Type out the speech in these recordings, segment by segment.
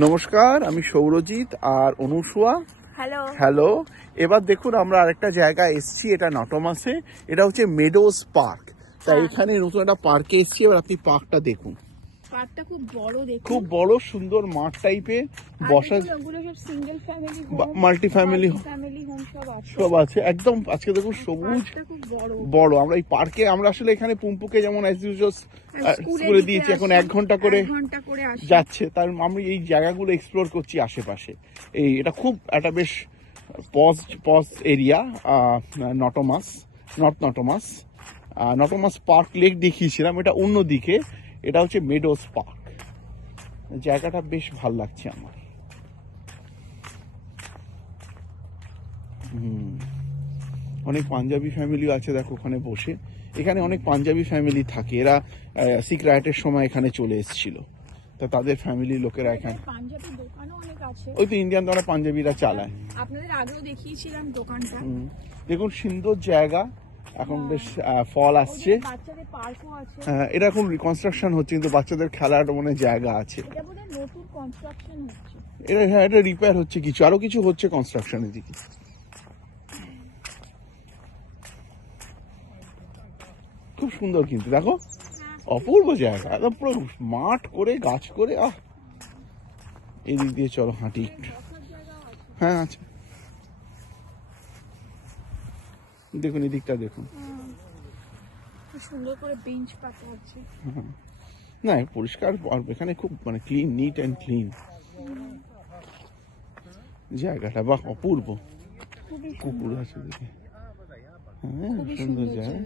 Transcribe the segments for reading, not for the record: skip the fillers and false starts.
নমস্কার, আমি সৌরজিৎ আর অনুসুয়া। Hello hello. এবার দেখুন আমরা আরেকটা জায়গায় এসেছি, এটা নটমাসে। এটা হচ্ছে মেডোস পার্ক। তাই এখানে নতুন একটা পার্কে এসেছি। এবার আপনি পার্কটা দেখুন, পার্কটা খুব বড়, দেখুন খুব বড় সুন্দর মাঠ টাইপের বসা, ওগুলো সব single family multi family home সব আছে একদম। আজকে দেখুন সবুজ খুব বড় বড়। আমরা এই পার্কে আমরা আসলে এখানে পুম্পুকে যেমন স্কুলে দিয়েছি, এখন 1 ঘন্টা করে যাচ্ছে। তার আমরা এই জায়গাগুলো এক্সপ্লোর করছি আশেপাশে। এটা খুব একটা বেশ পজ এরিয়া। নটমাস, নর্থ নটমাস, নটমাস পার্ক লেক দেখিয়েছিলাম, এটা অন্যদিকে। এটা হচ্ছে মেডোস পার্ক। জায়গাটা বেশ ভাল লাগছে আমার। অনেক পাঞ্জাবি ফ্যামিলিও আছে, দেখো ওখানে বসে। এখানে অনেক পাঞ্জাবি ফ্যামিলি থাকে, এরা সিক রাইটের সময় এখানে চলে এসেছিল। তা তাদের ফ্যামিলি লোকেরা এখানে, পাঞ্জাবি দোকানও অনেক আছে। ওই তো ইন্ডিয়ান দ্বারা পাঞ্জাবিরা চালায়। আপনাদের আগেও দেখিয়েছিলাম দোকানটা। দেখুন সুন্দর জায়গা, এখন বেশ ফল আসছে। বাচ্চাদের পার্কও আছে। এটা এখন রিকনস্ট্রাকশন হচ্ছে, কিন্তু বাচ্চাদের খেলার মনে জায়গা আছে। এটা বোধহয় নতুন কনস্ট্রাকশন হচ্ছে। এটা রিপেয়ার হচ্ছে, কিছু আরো কিছু হচ্ছে কনস্ট্রাকশনের দিকে। খুব সুন্দর কিন্তু, দেখো অপূর্ব জায়গা, একদম পুরো মাঠ করে গাছ করে। এদিক দিয়ে চলো হাঁটি একটু। হ্যাঁ আচ্ছা, দেখুন এদিকটা দেখুন, সুন্দর করে বেঞ্চ পাতা আছে। না পরিষ্কার, এখানে খুব মানে ক্লিন, নিট অ্যান্ড ক্লিন জায়গাটা। বাহ অপূর্ব। কুকুর আছে দেখে, হ্যাঁ সুন্দর জায়গা,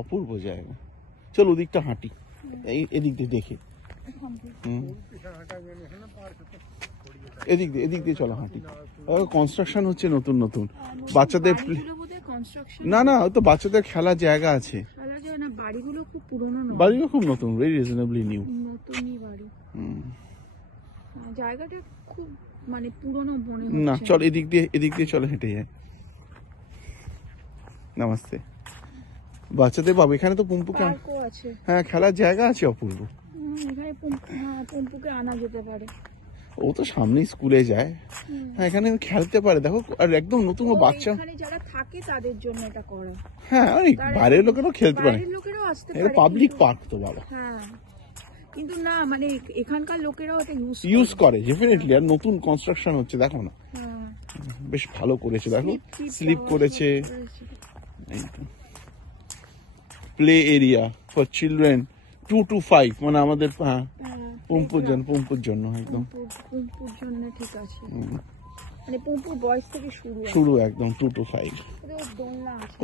অপূর্ব জায়গা। চলো ওদিকটা হাঁটি, এদিক দিয়ে দেখে। এদিক দিয়ে চলো হাঁটি। কনস্ট্রাকশন হচ্ছে নতুন নতুন, বাচ্চাদের না ওই তো বাচ্চাদের খেলার জায়গা আছে। বাড়িগুলো খুব নতুন, ভেরি রিজনেবলি নিউ। জায়গাটা খুব মানে পুরনো মনে হচ্ছে না। চল এদিক দিয়ে চলো, হেঁটে যায়। নমস্তে। বাচ্চাদের বাবা, এখানে তো পুম্পুকে, হ্যাঁ খেলার জায়গা আছে অপূর্ব। এখানে পুম্পুকে আনা যেতে পারে, ও তো সামনেই স্কুলে যায়। হ্যাঁ এখানে খেলতে পারে, দেখো। আর একদম নতুন বাচ্চা, এখানে যারা থাকে তাদের জন্য এটা করা। হ্যাঁ বাইরের লোকেরাও খেলতে পারে, লোকেরাও আসতে এটা পারে। পাবলিক পার্ক তো বাবা। হ্যাঁ কিন্তু না, মানে এখানকার লোকেরাও এটা ইউজ করে ডেফিনেটলি। আর নতুন কনস্ট্রাকশন হচ্ছে, দেখো না বেশ ভালো করেছে, দেখো স্লিপ করেছে। Play area for children 2 to 5, মানে আমাদের পুম্পুর জন্য একদম। পুম্পুর জন্য ঠিক আছে, মানে পুম্পুর বয়স থেকে শুরু একদম 2 to 5।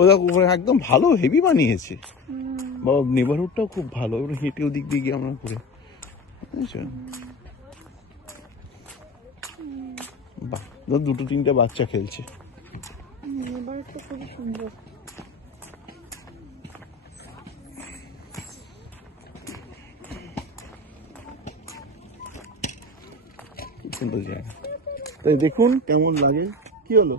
ওদের উপরে একদম ভালো হেভি বানিয়েছে বাবা। নেবারহুডটাও খুব ভালো। এবার হেঁটে ওদিক দিয়ে গিয়ে আমরা করে, বুঝছো? বাহ, 2-3টে বাচ্চা খেলছে। নেবারহুডটা খুবই সুন্দর। সুন্দর জায়গা। তাই দেখুন কেমন লাগে। কি হলো?